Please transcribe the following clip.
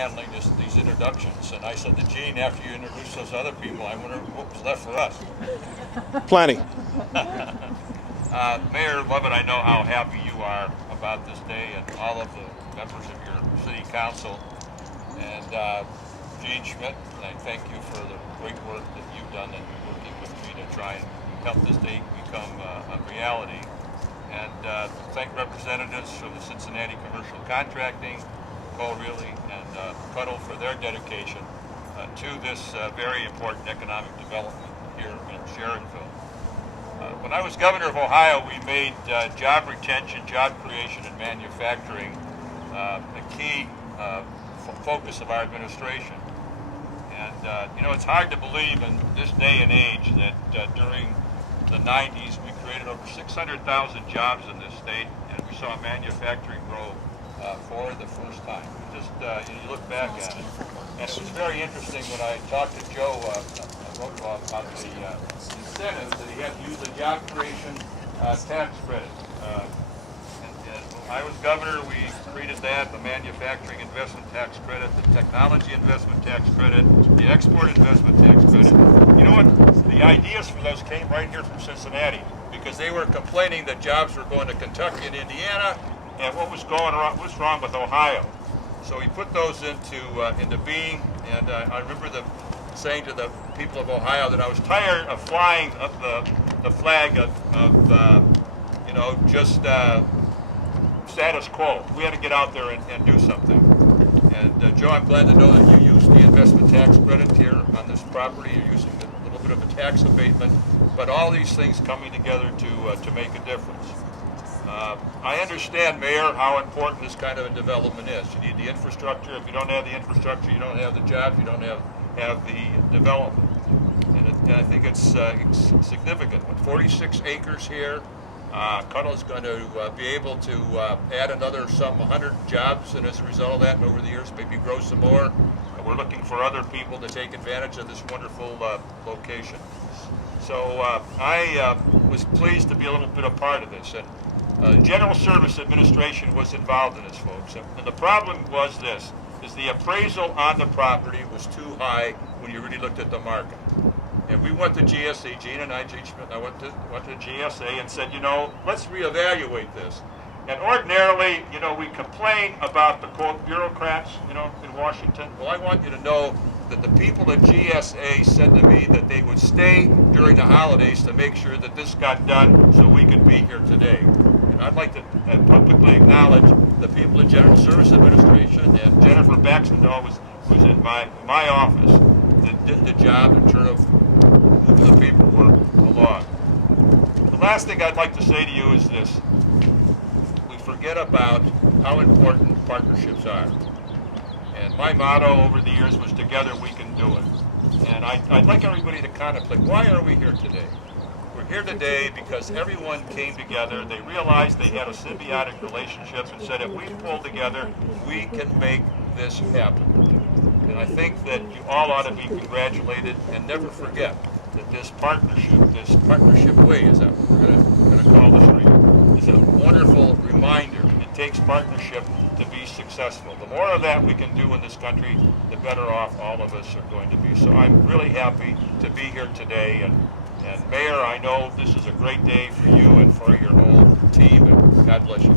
handling these introductions. And I said to Gene, after you introduced those other people, I wonder what was left for us. Plenty. Mayor Lovett, I know how happy you are about this day, and all of the members of your city council. And Gene Schmidt, I thank you for the great work that you've done and working with me to try and help this day become a reality. And thank representatives from the Cincinnati Commercial Contracting, Reilly, and Cuddle for their dedication to this very important economic development here in Sharonville. When I was governor of Ohio, we made job retention, job creation, and manufacturing a key focus of our administration. And you know, it's hard to believe in this day and age that during the 90s we created over 600,000 jobs in this state, and we saw manufacturing grow for the first time. Just you look back at it, and it was very interesting when I talked to Joe about the incentives that he had to use the job creation tax credit. When I was governor, we created that, the manufacturing investment tax credit, the technology investment tax credit, the export investment tax credit. You know what? The ideas for those came right here from Cincinnati, because they were complaining that jobs were going to Kentucky and Indiana, and what's wrong with Ohio. So we put those into being, and I remember saying to the people of Ohio that I was tired of flying up the flag of you know, just status quo. We had to get out there and do something. And Joe, I'm glad to know that you used the investment tax credit here on this property. You're using a little bit of a tax abatement, but all these things coming together to make a difference. I understand, Mayor, how important this kind of a development is. You need the infrastructure. If you don't have the infrastructure, you don't have the jobs, you don't have the development. And I think it's significant. With 46 acres here, Cuddle is going to be able to add another 100 jobs, and as a result of that, and over the years, maybe grow some more. We're looking for other people to take advantage of this wonderful location. So I was pleased to be a little bit a part of this. And General Service Administration was involved in this, folks. And the problem was this, is the appraisal on the property was too high when you really looked at the market. And we went to GSA, Gene and I, Gene Schmidt, and I went to GSA and said, you know, let's reevaluate this. And ordinarily, you know, we complain about the, quote, bureaucrats, you know, in Washington. Well, I want you to know that the people at GSA said to me that they would stay during the holidays to make sure that this got done so we could be here today. And I'd like to publicly acknowledge the people at General Service Administration, and Jennifer Baxendall was in my office that did the job in terms of moving the paperwork along. The last thing I'd like to say to you is this. We forget about how important partnerships are. And my motto over the years was, together we can do it. And I'd like everybody to contemplate, why are we here today? We're here today because everyone came together. They realized they had a symbiotic relationship and said, if we pull together, we can make this happen. And I think that you all ought to be congratulated, and never forget that this partnership way, is that what we're going to call this right, is a wonderful reminder. It takes partnership to be successful. The more of that we can do in this country, the better off all of us are going to be. So I'm really happy to be here today. And Mayor, I know this is a great day for you and for your whole team, and God bless you.